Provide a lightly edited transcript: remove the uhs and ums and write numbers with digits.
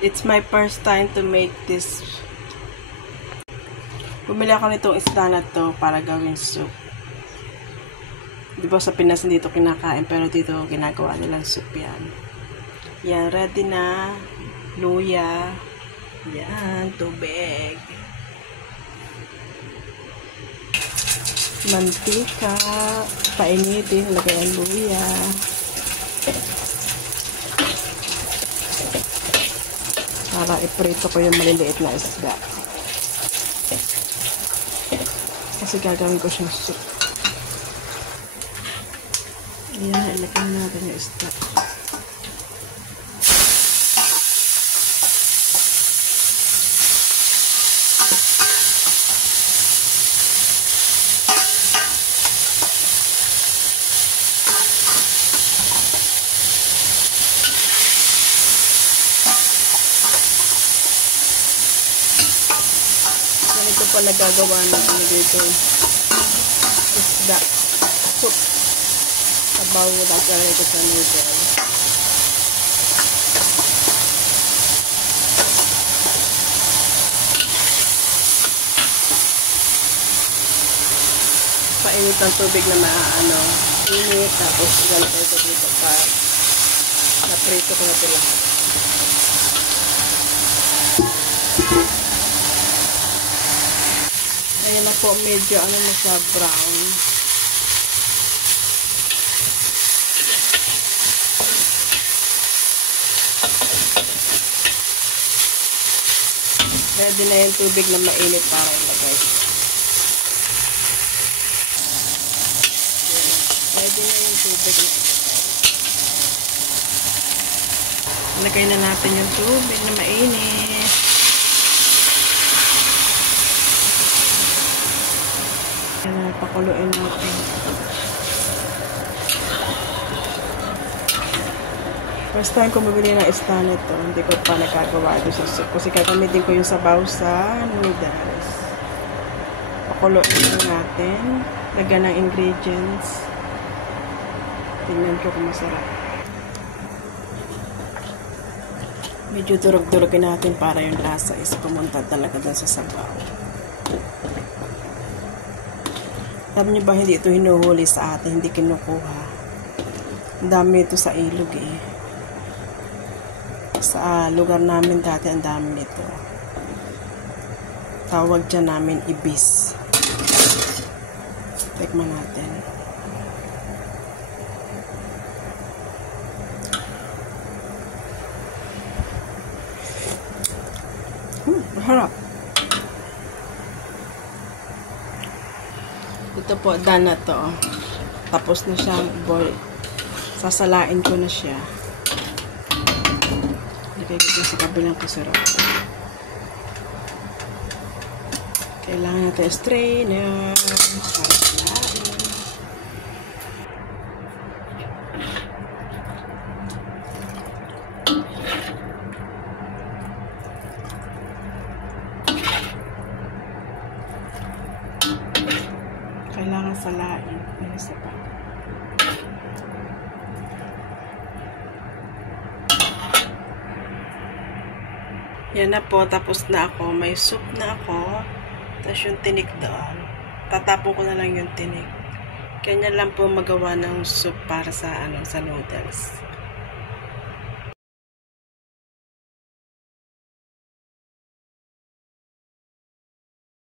It's my first time to make this. Bumili ako nitong isda na to para gawin soup. Diba sa Pinas hindi ito kinakain, pero dito ginagawa nilang soup yan. Yan, ready na. Luya. Yan, tubig. Mantika. Painitin, lagay ang luya. Para iprito ko yung maliliit na isda. Kasi gagawin ko siyang soup. Ayan, ilagay natin yung isda. Ito pa nagagawa ng dito isda soup sabaw lagay ko sa noodle. Painit ang tubig na init, tapos ilalagay ko dito pa naprito ko na ito lahat. Ayan na po, medyo na siya brown. Ready na yung tubig na mainit para ilagay. Ready na yung tubig na ilagay. Ilagay na natin yung tubig na mainit. Ayan, pakuluin natin. First time ko mabili ng isda nito. Hindi ko pa nagagawa ito sa soup. Kasi gagamitin ko yung sabaw sa noodles. Pakuluin lang natin. Lagyan ng ingredients. Tingnan ko kung masarap. Medyo durog-durogin natin para yung lasa is pumunta talaga dun sa sabaw. Sabi niyo ba hindi ito hinuhuli sa atin, hindi kinukuha. Ang dami ito sa ilog eh. Sa lugar namin dati ang dami nito. Tawag dyan namin ibis. Tikman natin. Maharap. Ito po, done na to. Tapos na siyang boil. Sasalain ko na siya. Ilagay ko sa kabilang kasarap. Kailangan natin strainer. Para salain. Kailangan salain. Ano sa pa? Yan na po. Tapos na ako. May soup na ako. Tapos yung tinik doon. Tatapon ko na lang yung tinik. Kanya lang po magawa ng soup para sa sa noodles.